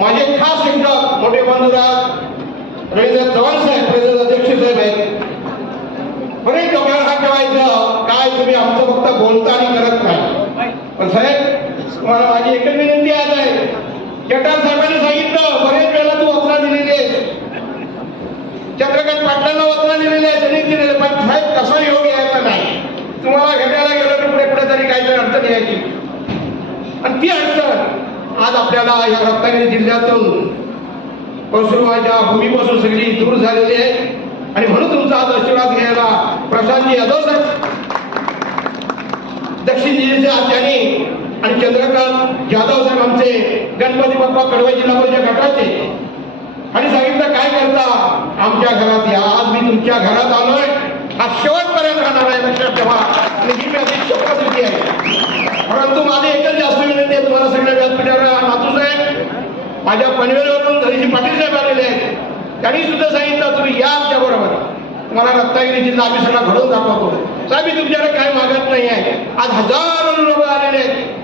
माझे खास शिक्षक मोठे बंधुराज रवींद्र चव्हाण साहेब प्रदेश अध्यक्ष साहेब आहेत. बरेच डोक्यावर हात ठेवायचं काय तुम्ही आमचं फक्त बोलता आणि करत नाही. पण साहेब तुम्हाला माझी एकच विनंती आज आहे. केटार साहेबांनी सांगितलं बरेच वेळेला तू वचना दिलेली आहे, चंद्रकांत पाटलांना वचना दिलेली आहे, त्यांनी दिलेले, पण साहेब कसा योग यायचा नाही. तुम्हाला भेटायला गेलो की पुढे पुढे तरी काहीतरी अडचण यायची आणि ती अडचण आज आपल्याला या रत्नागिरी जिल्ह्यातून परशुरामाच्या भूमीपासून सगळी दूर झालेली आहे. आणि म्हणून तुमचा आज आशीर्वाद घ्यायला प्रशांतजी यादव साहेब दक्षिण जिल्ह्याचे आचार्य आणि चंद्रकांत जाधव साहेब आमचे गणपती बाप्पा कडवे जिल्हा परिषद गटाचे आणि सांगितलं काय करता आमच्या घरात या. आज मी तुमच्या घरात आलोय, हा शेवटपर्यंत राहणार आहे, लक्षात ठेवा. आणि ही माझी शपथ होती आहे. परंतु माझी एकच जास्त विनंती आहे तुम्हाला सगळ्या व्यासपीठावर. नातू साहेब माझ्या पनवेलवरून धरीजी पाटील साहेब आलेले आहेत, त्यांनी सुद्धा सांगितलं तुम्ही या आमच्या बरोबर, तुम्हाला रत्नागिरी जिल्हा आम्ही सगळा घडवून दाखवतो. साहेब मी तुमच्याकडे काही मागत नाही आहे. आज हजारो लोक आलेले आहेत.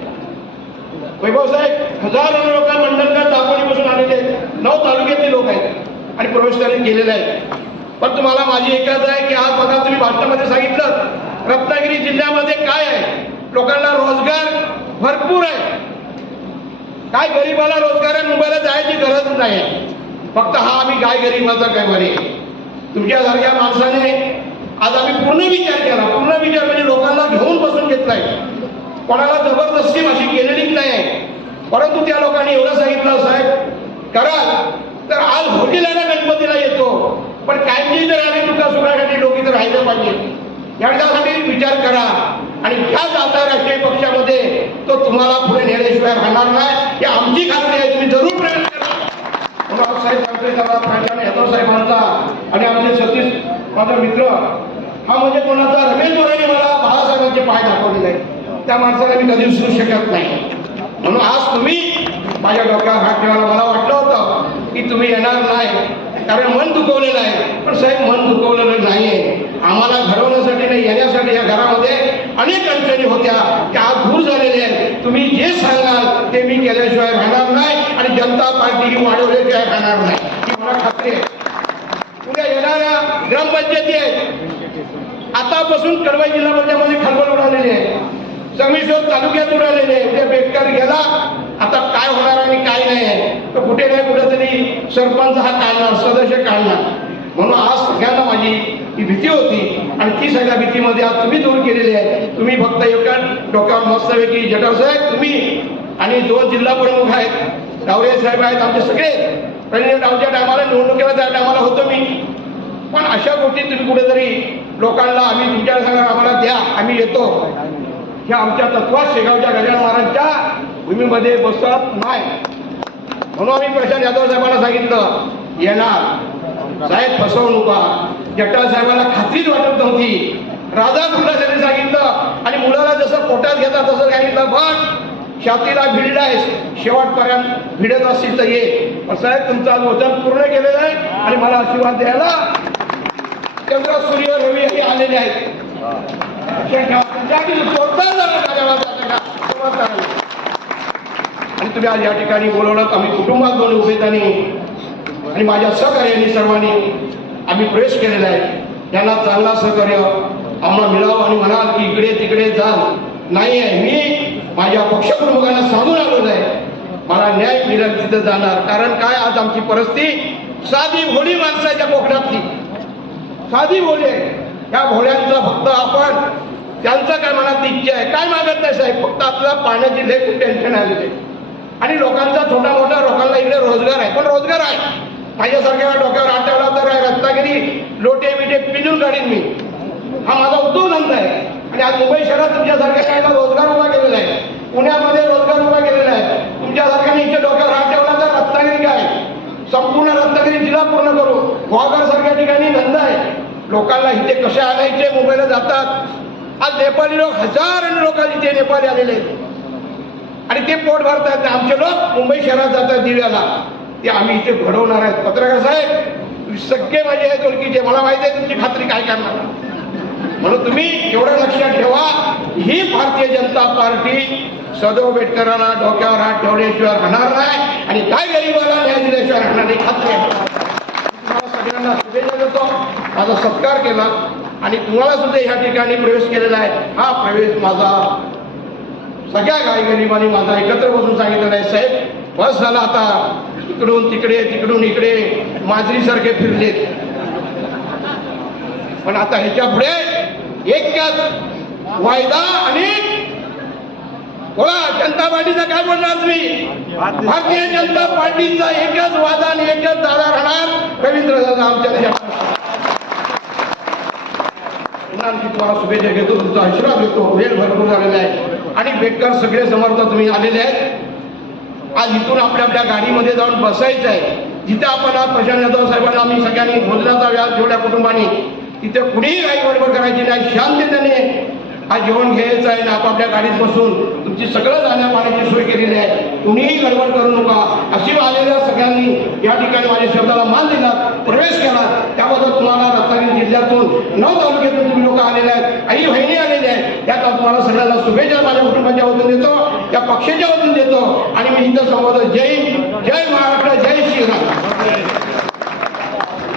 वैभव साहेब हजारो लोक मंडणगड दापोलीपासून आलेले आहेत, 9 तालुक्यातले लोक आहेत आणि प्रवेश त्यांनी केलेला आहे. पण तुम्हाला माझी एकच आहे की आज बघा तुम्ही भाषणामध्ये सांगितलं रत्नागिरी जिल्ह्यामध्ये काय आहे, लोकांना रोजगार भरपूर आहे. काय गरीबाला रोजगार आहे, मुंबईला जायची गरज नाही. फक्त हा आम्ही काय गरीबाचा काय बरे. तुमच्यासारख्या माणसाने आज आम्ही पूर्ण विचार केला. पूर्ण विचार म्हणजे लोकांना घेऊन बसून घेतलाय, कोणाला जबरदस्ती अशी केलेलीच नाही. परंतु त्या लोकांनी एवढं सांगितलं साहेब करा तर आज होटीला गणपतीला येतो, पण कायमची जर आम्ही तुका सुखासाठी लोक इथं राहिलं पाहिजे यासाठी विचार करा. आणि ह्या जाता राष्ट्रीय पक्षामध्ये तो तुम्हाला पुढे नेण्याशिवाय राहणार नाही, ही आमची खात्री आहे. तुम्ही जरूर प्रयत्न करा. यादव साहेबांचा आणि आमचे सतीश माझा मित्र हा म्हणजे कोणाचा रमेश मोरेने मला बाळासाहेबांचे पाय दाखवलेले आहेत, त्या माणसाला मी कधी विसरू शकत नाही. म्हणून आज तुम्ही माझ्या डोक्यावर हात ठेवायला मला वाटलं होतं की तुम्ही येणार नाही कारण मन दुखवलेलं आहे. पण साहेब मन दुखवलेलं नाहीये. आम्हाला घडवण्यासाठी नाही, येण्यासाठी या घरामध्ये अनेक अडचणी होत्या त्या आज दूर झालेल्या आहेत. तुम्ही जे सांगाल ते मी केल्याशिवाय राहणार नाही आणि जनता पार्टी ही वाढवल्याशिवाय राहणार नाही, ही मला खात्री आहे. उद्या येणाऱ्या ग्रामपंचायती आहेत, आतापासून कडवा जिल्हा पंचायतीमध्ये खळबळ उडालेली आहे, संगमेश्वर तालुक्यात उडालेले आहे. उद्या बेटकर गेला, आता काय होणार आणि काय नाही तर कुठे नाही कुठेतरी सरपंच हा काढणार, सदस्य काढणार. म्हणून आज सगळ्यांना माझी ही भीती होती आणि ती सगळ्या भीतीमध्ये आज तुम्ही दूर केलेली आहे. तुम्ही फक्त एका डोक्यावर मस्तपैकी जटाव साहेब तुम्ही आणि 2 जिल्हा प्रमुख आहेत, डावरे साहेब आहेत, आमचे सगळे डावच्या टायमाला निवडणुकीला त्या टायमाला होतो मी. पण अशा गोष्टी तुम्ही कुठेतरी लोकांना आम्ही तुमच्या सांगा आम्हाला द्या आम्ही येतो, ह्या आमच्या तत्वात शेगावच्या गजानन महाराजांच्या भूमीमध्ये बसत नाही. म्हणून आम्ही प्रशांत यादव साहेबांना सांगितलं येणार. साहेब फसवू नका. जटाळ साहेबांना खात्रीच वाटत नव्हती. राजा मुला त्यांनी सांगितलं आणि मुलाला जसं पोटात घेतात तसं सांगितलं बघ छातीला भिडलाय, शेवटपर्यंत भिडत असतील तर ये. पण साहेब तुमचं आज वचन पूर्ण केलेलं आहे आणि मला आशीर्वाद द्यायला चंद्र सूर्य रवी हे आलेले आहेत. आणि तुम्ही आज या ठिकाणी बोलवलं आम्ही कुटुंबात दोन उभेतानी आणि माझ्या सहकार्याने सर्वांनी आम्ही प्रवेश केलेला आहे. त्यांना चांगला सहकार्य आम्हाला मिळावं आणि म्हणाल की इकडे तिकडे जाल नाही आहे. मी माझ्या पक्षप्रमुखांना सांगून आलेलो आहे मला न्याय मिळेल तिथं जाणार. कारण काय आज आमची परिस्थिती साधी भोळी माणसाच्या कोकणातली साधी भोळे, त्या भोळ्यांचा फक्त आपण त्यांचं काय मनात इच्छा आहे काय मागत नाही साहेब, फक्त आपल्याला पाण्याची लय खूप टेन्शन आलेले आणि लोकांचा छोटा मोठा लोकांना इकडे रोजगार आहे. पण रोजगार आहे माझ्यासारख्या डोक्यावर हात ठेवला तर रत्नागिरी लोटे बिटे पिंजून काढीन मी. हा माझा उद्योगधंदा आहे आणि आज मुंबई शहरात तुमच्यासारख्या काय रोजगार उभा केलेला आहे, पुण्यामध्ये रोजगार उभा केलेला आहे. तुमच्यासारख्याने इथे डोक्यावर हात ठेवला तर रत्नागिरी काय संपूर्ण रत्नागिरी जिल्हा पूर्ण करू. गोवाघर सारख्या ठिकाणी धंदा आहे. लोकांना इथे कसे आणायचे मुंबईला जातात. आज नेपाळी लोक हजारांनी लोक इथे नेपाळी आलेले आहेत आणि ते पोट भरतात. आमचे लोक मुंबई शहरात जातात दिव्याला, ते आम्ही इथे घडवणार आहेत. पत्रकार साहेब सगळे माझे आहेत ओळखीचे, मला माहिती आहे तुमची खात्री काय करणार. म्हणून तुम्ही एवढं लक्षात ठेवा ही भारतीय जनता पार्टी सदैव आंबेडकरांना डोक्यावर हात ठेवल्याशिवाय राहणार नाही. आणि काय गरिबाला न्याय दिल्याशिवाय राहणार नाही, खात्री आहे. तुम्हाला सगळ्यांना शुभेच्छा देतो. माझा सत्कार केला आणि तुम्हाला सुद्धा ह्या ठिकाणी प्रवेश केलेला आहे. हा प्रवेश माझा सगळ्या गोरगरिबांनी माझा एकत्र बसून सांगितलेला आहे. साहेब बस झाला आता, इकडून तिकडे तिकडून इकडे माजरीसारखे फिरलेत, पण आता ह्याच्या पुढे एकच वायदा. आणि बोला जनता पार्टीचा काय बोलणार तुम्ही? भारतीय जनता पार्टीचा एकच वादा आणि एकच दादा राहणार रवींद्र दादा आमच्या. आणखी तुम्हाला शुभेच्छा घेतो, तुमचा आशीर्वाद घेतो. वेळ भरपूर झालेला आहे आणि बेकार सगळे समर्थ तुम्ही आलेले आहेत. आज इथून आपल्या आपल्या गाडीमध्ये जाऊन बसायचं आहे. जिथे आपण आज प्रशांत जाधव साहेबांना आम्ही सगळ्यांनी भोजनाचा व्याज जेवढ्या कुटुंबांनी, तिथे कुणीही काही गडबड करायची नाही. शांततेने आज जेवण घ्यायचं आहे ना आपापल्या गाडीत बसून तुमची सगळं जाण्या पाण्याची सोय केलेली आहे. कुणीही गडबड करू नका अशी आलेल्या सगळ्यांनी या ठिकाणी माझ्या शब्दाला मान दिला, प्रवेश केला, त्याबद्दल तुम्हाला रत्नागिरी जिल्ह्यातून 9 तालुक्यातून तुम्ही लोक आलेले आहेत, आई बहिणी आलेले आहेत. त्यात तुम्हाला सगळ्यांना शुभेच्छा माझ्या कुटुंबाच्या वतीने देतो, त्या पक्षाच्या वतीने देतो आणि मी इथं संबोधन जय